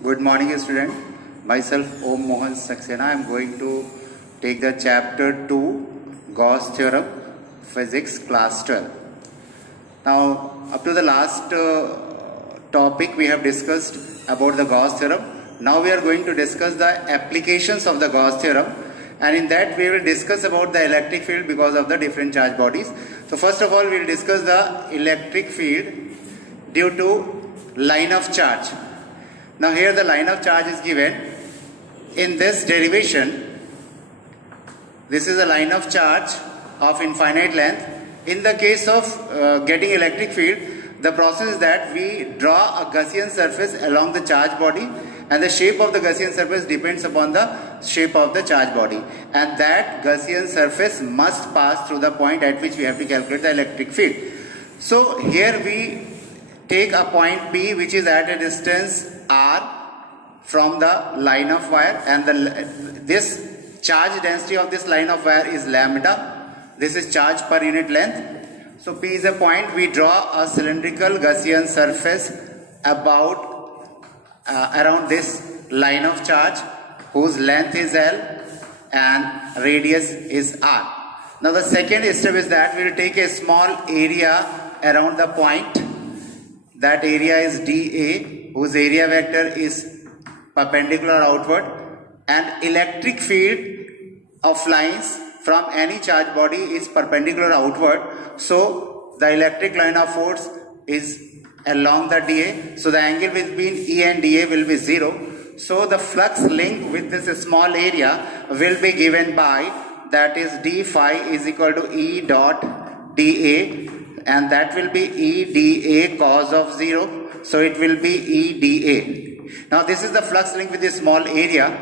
Good morning, student. Myself Om Mohan Saxena. I am going to take the chapter 2 Gauss theorem, physics, class 12. Now, up to the last topic we have discussed about the Gauss theorem. Now we are going to discuss the applications of the Gauss theorem, and in that we will discuss about the electric field because of the different charge bodies. So first of all, we will discuss the electric field due to line of charge. Now here the line of charge is given in this derivation. This is a line of charge of infinite length. In the case of getting electric field, the process is that we draw a Gaussian surface along the charge body, and the shape of the Gaussian surface depends upon the shape of the charge body, and that Gaussian surface must pass through the point at which we have to calculate the electric field. So here we take a point P which is at a distance r from the line of wire, and this charge density of this line of wire is lambda. This is charge per unit length. So P is a point. We draw a cylindrical Gaussian surface about around this line of charge whose length is L and radius is r. Now the second step is that we will take a small area around the point. That area is dA, whose area vector is perpendicular outward, and electric field of lines from any charge body is perpendicular outward. So the electric line of force is along the dA. So the angle between E and dA will be 0. So the flux link with this small area will be given by, that is d phi is equal to E dot dA, and that will be E dA cos of 0. So it will be E dA. Now this is the flux link with a small area.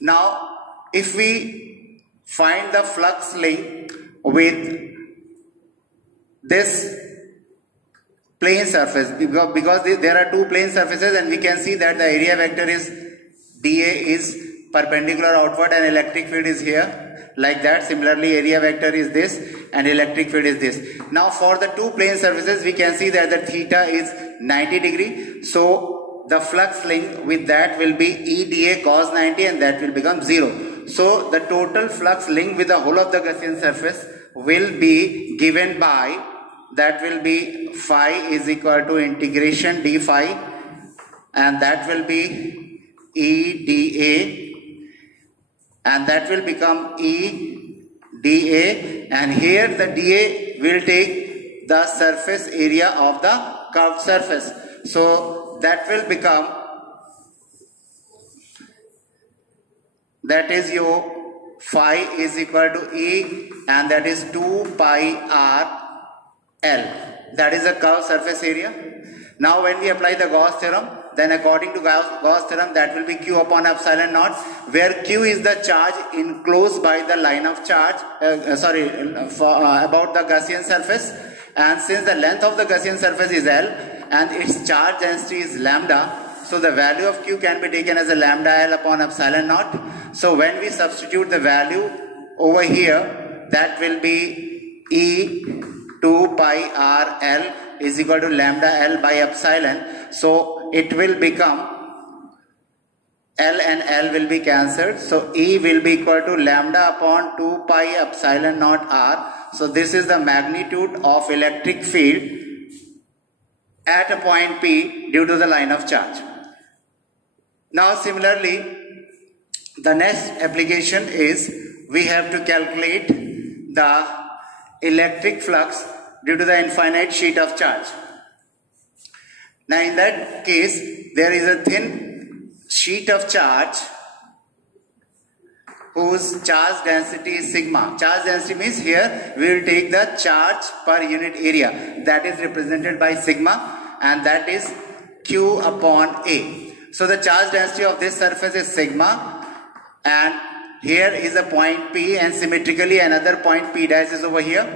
Now if we find the flux link with this plane surface, because there are two plane surfaces, and we can see that the area vector is dA is perpendicular outward and electric field is here. Like that, similarly area vector is this and electric field is this. Now for the two plane surfaces, we can see that the theta is 90 degree. So the flux link with that will be E dA cos 90, and that will become 0. So the total flux link with the whole of the Gaussian surface will be given by, that will be phi is equal to integration d phi, and that will be E dA, and that will become E dA, and here the dA will take the surface area of the curved surface. So that will become, that is your phi is equal to E, and that is 2 pi r L. That is the curved surface area. Now when we apply the Gauss theorem, then according to Gauss theorem, that will be Q upon epsilon naught, where Q is the charge enclosed by the line of charge, about the Gaussian surface, and since the length of the Gaussian surface is L and its charge density is lambda, so the value of Q can be taken as a lambda L upon epsilon naught. So when we substitute the value over here, that will be E 2 pi r L is equal to lambda L by epsilon. So it will become, L and L will be cancelled. So E will be equal to lambda upon 2 pi epsilon naught r. So this is the magnitude of electric field at a point P due to the line of charge. Now similarly, the next application is we have to calculate the electric flux due to the infinite sheet of charge. Now in that case, there is a thin sheet of charge whose charge density is sigma. Charge density means here we will take the charge per unit area, that is represented by sigma, and that is Q upon A. So the charge density of this surface is sigma, and here is a point P, and symmetrically another point P dash is over here,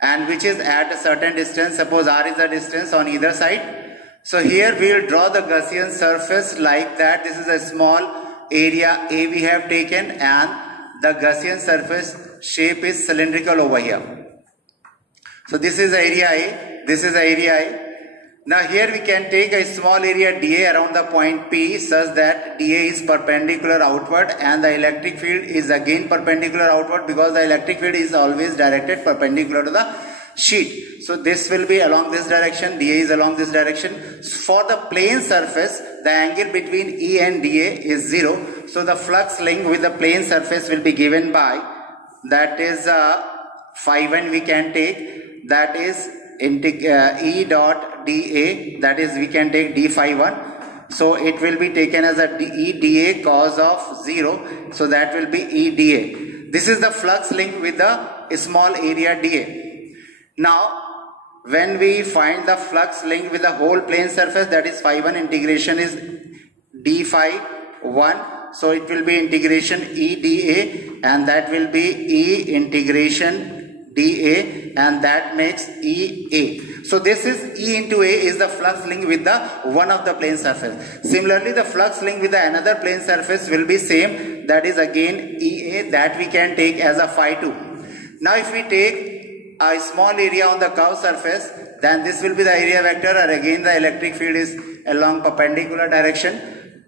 and which is at a certain distance. Suppose r is the distance on either side. So here we will draw the Gaussian surface like that. This is a small area A we have taken, and the Gaussian surface shape is cylindrical over here. So this is area A, this is area A. Now here we can take a small area dA around the point P such that dA is perpendicular outward and the electric field is again perpendicular outward, because the electric field is always directed perpendicular to the sheet. So this will be along this direction, dA is along this direction. For the plane surface, the angle between E and dA is 0. So the flux link with the plane surface will be given by, that is phi1 we can take, that is E dot dA, that is we can take d phi 1. So it will be taken as a E dA cos of 0. So that will be E dA. This is the flux link with the small area dA. Now when we find the flux link with the whole plane surface, that is phi 1 integration is d phi 1. So it will be integration E dA, and that will be E integration dA, and that makes EA. So this is E into A is the flux link with the one of the plane surface. Similarly, the flux link with the another plane surface will be same, that is again EA, that we can take as a phi 2. Now if we take a small area on the curved surface, then this will be the area vector, and again the electric field is along perpendicular direction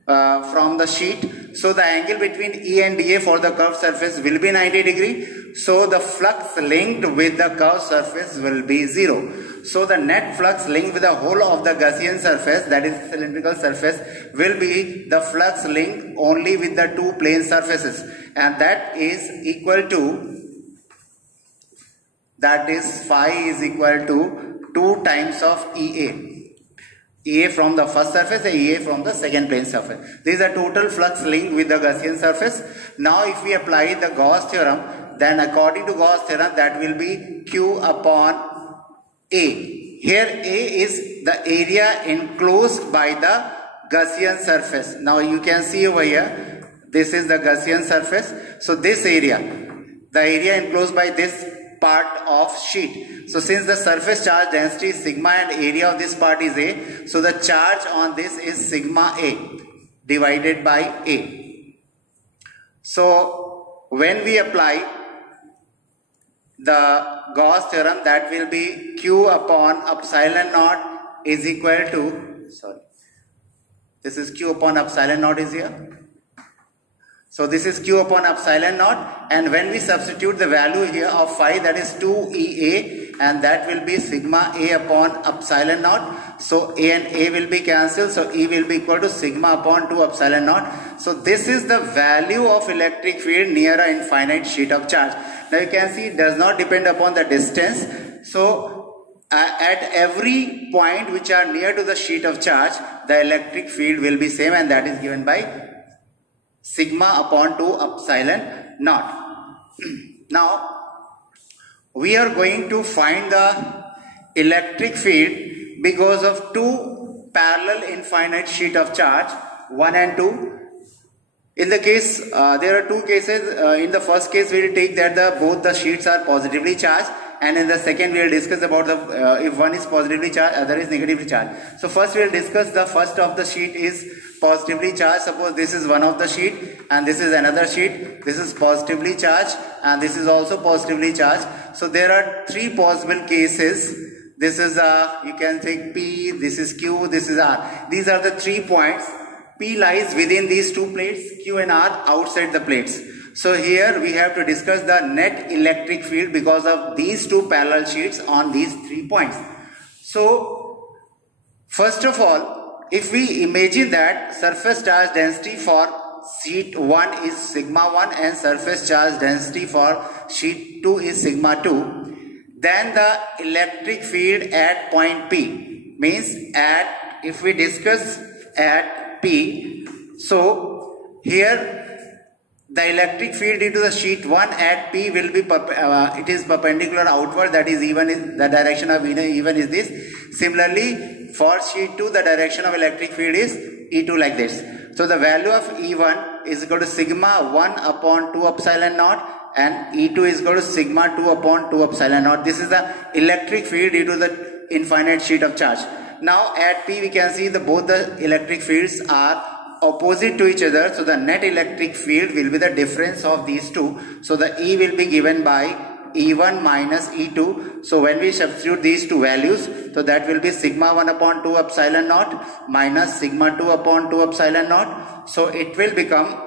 from the sheet. So the angle between E and dA for the curved surface will be 90 degree. So the flux linked with the curved surface will be 0. So the net flux linked with the whole of the Gaussian surface, that is cylindrical surface, will be the flux linked only with the two plane surfaces, and that is equal to, that is phi is equal to 2 times of EA. EA from the first surface and EA from the second plane surface. This is a total flux link with the Gaussian surface. Now if we apply the Gauss theorem, then according to Gauss theorem, that will be Q upon A. Here A is the area enclosed by the Gaussian surface. Now you can see over here, this is the Gaussian surface. So this area, the area enclosed by this part of sheet. So since the surface charge density is sigma and area of this part is A, so the charge on this is sigma A divided by A. So when we apply the Gauss theorem, that will be Q upon epsilon naught is equal to, this is Q upon epsilon naught is here. So this is Q upon epsilon naught, and when we substitute the value here of phi, that is 2EA, and that will be sigma A upon epsilon naught. So A and A will be cancelled, so E will be equal to sigma upon 2 epsilon naught. So this is the value of electric field near an infinite sheet of charge. Now you can see it does not depend upon the distance. So at every point which are near to the sheet of charge, the electric field will be same, and that is given by sigma upon 2 epsilon naught. Now we are going to find the electric field because of two parallel infinite sheet of charge, 1 and 2. In the case, there are two cases. In the first case, we will take that both the sheets are positively charged, and in the second we will discuss about the if one is positively charged, other is negatively charged. So first we will discuss the first of the sheet is positively charged. Suppose this is one of the sheet and this is another sheet. This is positively charged and this is also positively charged. So there are three possible cases. This is you can take P, this is Q, this is R. These are the 3 points. P lies within these two plates, Q and R outside the plates. So here we have to discuss the net electric field because of these two parallel sheets on these 3 points. So first of all, if we imagine that surface charge density for sheet 1 is sigma 1 and surface charge density for sheet 2 is sigma 2, then the electric field at point P means if we discuss at P, so here the electric field due to the sheet 1 at P will be it is perpendicular outward, that is even is the direction of even is this. Similarly for sheet 2 the direction of electric field is E2 like this. So the value of E1 is equal to sigma 1 upon 2 epsilon naught and E2 is equal to sigma 2 upon 2 epsilon naught. This is the electric field due to the infinite sheet of charge. Now at P we can see both the electric fields are opposite to each other. So the net electric field will be the difference of these two. So the E will be given by E1 minus E2. So when we substitute these two values, so that will be sigma 1 upon 2 epsilon naught minus sigma 2 upon 2 epsilon naught. So it will become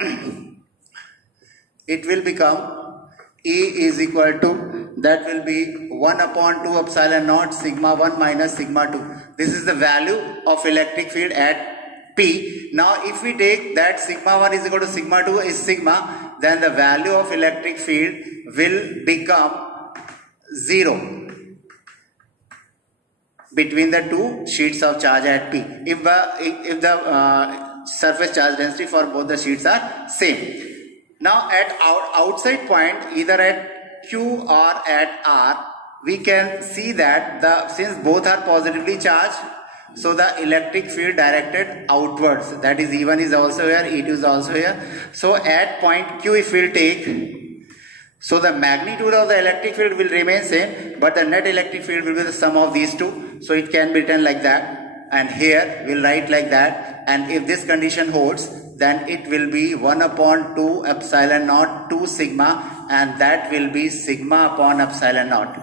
E is equal to, that will be 1 upon 2 epsilon naught sigma 1 minus sigma 2. This is the value of electric field at P. Now if we take that sigma 1 is equal to sigma 2 is sigma, then the value of electric field will become 0 between the two sheets of charge at P. If the surface charge density for both the sheets are same. Now at outside point, either at Q or at R, we can see that since both are positively charged, so the electric field directed outwards, that is E1 is also here, E2 is also here. So at point Q if we will take, so the magnitude of the electric field will remain same, but the net electric field will be the sum of these two. So it can be written like that, and here we will write like that, and if this condition holds, then it will be 1 upon 2 epsilon naught 2 sigma, and that will be sigma upon epsilon naught.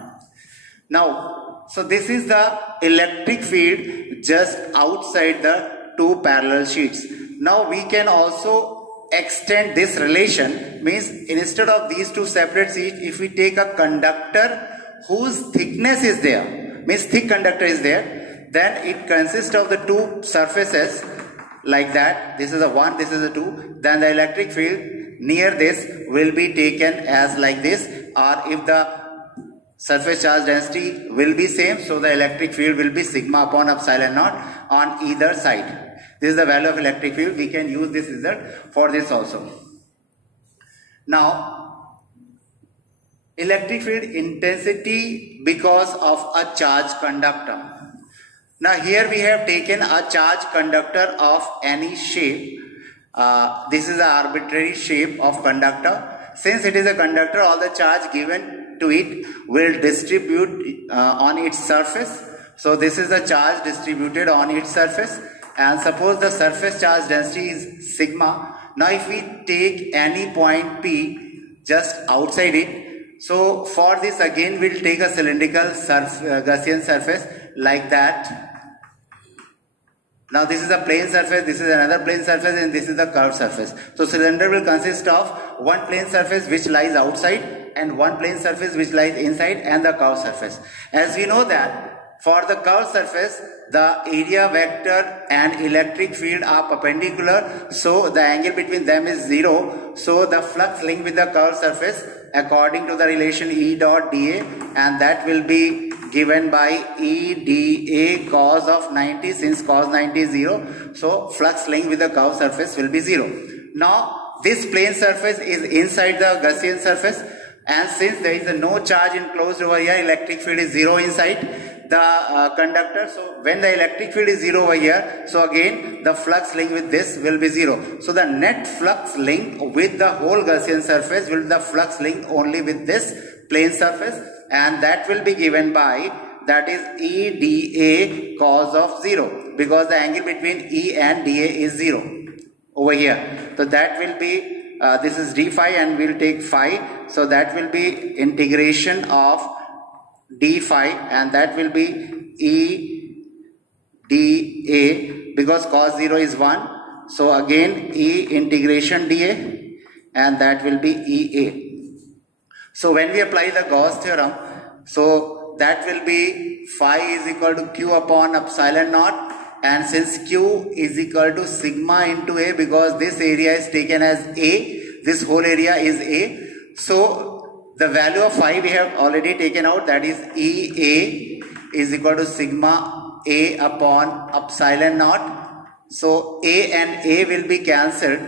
Now, so this is the electric field just outside the two parallel sheets. Now we can also extend this relation, means instead of these two separate sheets, if we take a conductor whose thickness is there, means thick conductor is there, then it consists of the two surfaces like that. This is a 1, this is a 2. Then the electric field near this will be taken as like this, or if the surface charge density will be same, so the electric field will be sigma upon epsilon naught on either side. This is the value of electric field. We can use this result for this also. Now, electric field intensity because of a charged conductor. Now here we have taken a charged conductor of any shape. This is an arbitrary shape of conductor. Since it is a conductor, all the charge given to it will distribute on its surface. So this is the charge distributed on its surface, and suppose the surface charge density is sigma. Now if we take any point P just outside it, so for this again we'll take a cylindrical Gaussian surface like that. Now this is a plane surface, this is another plane surface, and this is the curved surface. So cylinder will consist of one plane surface which lies outside and one plane surface which lies inside, and the curved surface. As we know that for the curved surface, the area vector and electric field are perpendicular, so the angle between them is 0. So the flux linked with the curved surface according to the relation E dot dA, and that will be given by E dA cos of 90, since cos 90 is 0. So flux linked with the curved surface will be 0. Now this plane surface is inside the Gaussian surface, and since there is no charge enclosed over here, electric field is 0 inside the conductor. So when the electric field is 0 over here, so again the flux link with this will be 0. So the net flux link with the whole Gaussian surface will be the flux link only with this plane surface, and that will be given by, that is E dA cos of 0, because the angle between E and dA is 0 over here. So that will be this is d phi, and we'll take phi, so that will be integration of d phi, and that will be E dA, because cos 0 is 1, so again E integration dA, and that will be EA. So when we apply the Gauss theorem, so that will be phi is equal to Q upon epsilon naught, and since Q is equal to sigma into A, because this area is taken as A, this whole area is A, so the value of phi we have already taken out, that is EA is equal to sigma A upon epsilon naught. So A and A will be cancelled.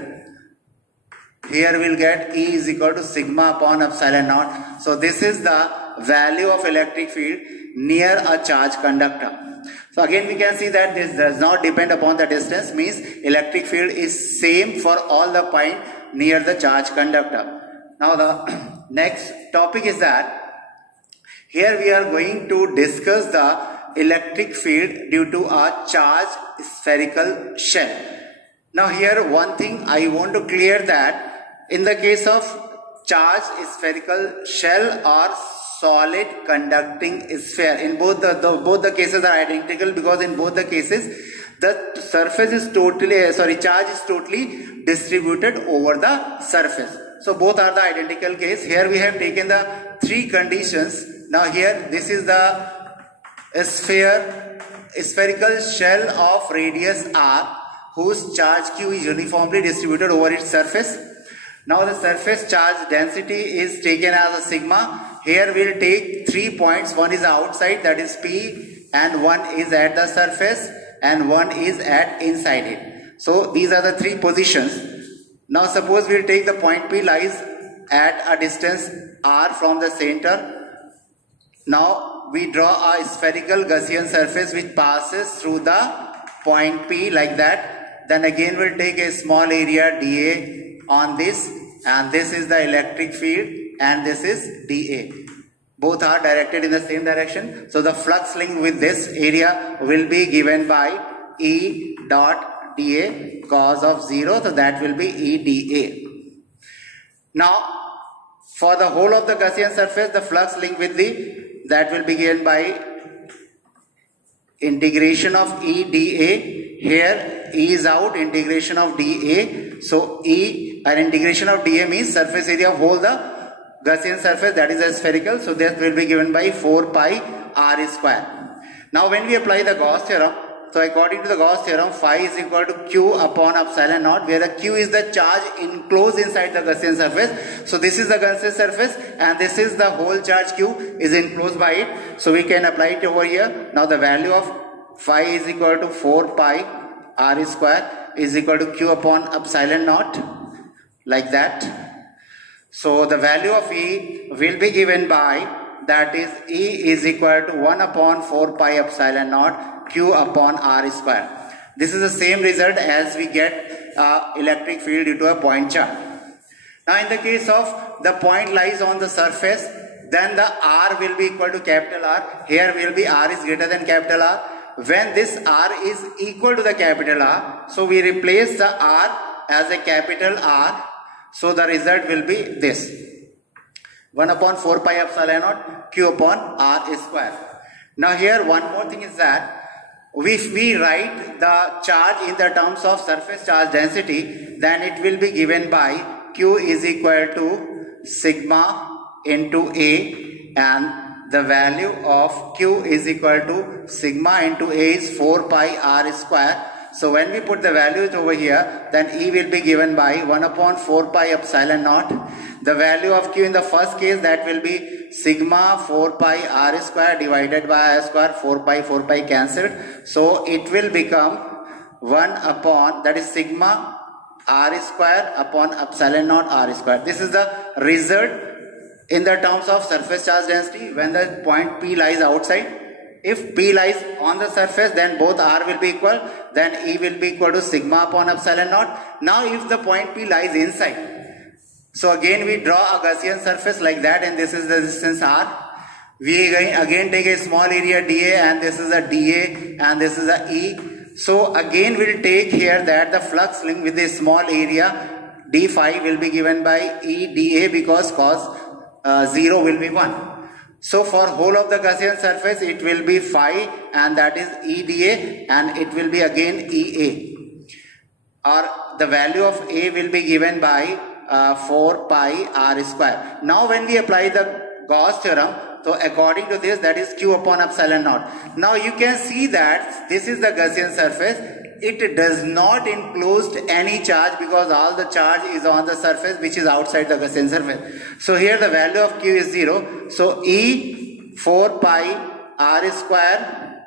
Here we will get E is equal to sigma upon epsilon naught. So this is the value of electric field near a charged conductor. So again we can see that this does not depend upon the distance, means electric field is same for all the point near the charged conductor. Now the next topic is that here we are going to discuss the electric field due to a charged spherical shell. Now here one thing I want to clear, that in the case of charged spherical shell or solid conducting sphere. In both the cases are identical, because in both the cases the surface is totally charge is totally distributed over the surface. So both are the identical case. Here we have taken the three conditions. Now here this is the spherical shell of radius r, whose charge q is uniformly distributed over its surface. Now the surface charge density is taken as a sigma. Here we will take 3 points. One is outside, that is P, and one is at the surface, and one is at inside it. So these are the three positions. Now suppose we will take the point P lies at a distance r from the center. Now we draw a spherical Gaussian surface which passes through the point P like that. Then again we will take a small area dA on this, and this is the electric field, and this is dA. Both are directed in the same direction. So the flux linked with this area will be given by E dot dA cos of 0. So that will be E dA. Now for the whole of the Gaussian surface, the flux linked with that will be given by integration of E dA. Here E is out, integration of dA. So an integration of dA means surface area of whole the Gaussian surface, that is a spherical. So that will be given by 4 pi r square. Now when we apply the Gauss theorem, so according to the Gauss theorem, phi is equal to q upon epsilon naught, where the q is the charge enclosed inside the Gaussian surface. So this is the Gaussian surface, and this is the whole charge q is enclosed by it. So we can apply it over here. Now the value of phi is equal to 4 pi r square is equal to q upon epsilon naught, like that. So the value of E will be given by, that is E is equal to 1 upon 4 pi epsilon naught q upon r square. This is the same result as we get electric field due to a point charge. Now in the case of the point lies on the surface, then the r will be equal to capital R. Here will be r is greater than capital R. When this r is equal to the capital R, so we replace the r as a capital R. So the result will be this, 1 upon 4 pi epsilon naught q upon r square. Now here one more thing is that if we write the charge in the terms of surface charge density, then it will be given by q is equal to sigma into A, and the value of q is equal to sigma into A is 4 pi r square. So when we put the values over here, then E will be given by 1 upon 4 pi epsilon naught. The value of Q in the first case, that will be sigma 4 pi r square divided by r square, 4 pi cancelled. So it will become 1 upon, that is sigma r square upon epsilon naught r square. This is the result in the terms of surface charge density when the point P lies outside. If P lies on the surface, then both R will be equal, then E will be equal to sigma upon epsilon naught. Now if the point P lies inside, so again we draw a Gaussian surface like that, and this is the distance R. We again take a small area dA, and this is a dA, and this is a E. So again we will take here that the flux linked with a small area d phi will be given by E dA, because cos 0 will be 1. So for whole of the Gaussian surface, it will be phi, and that is EDA, and it will be again EA. Or the value of A will be given by 4 pi r square. Now when we apply the Gauss theorem, so according to this, that is q upon epsilon naught. Now you can see that this is the Gaussian surface. It does not enclose any charge, because all the charge is on the surface which is outside the Gaussian surface. So here the value of q is 0. So E 4 pi r square,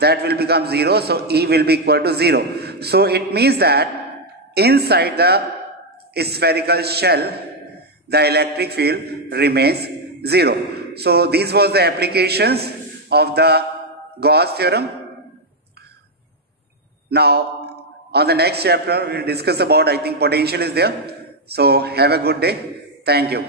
that will become 0. So E will be equal to 0. So it means that inside the spherical shell, the electric field remains 0. So these was the applications of the Gauss theorem. Now on the next chapter we will discuss about, I think, potential is there. So have a good day. Thank you.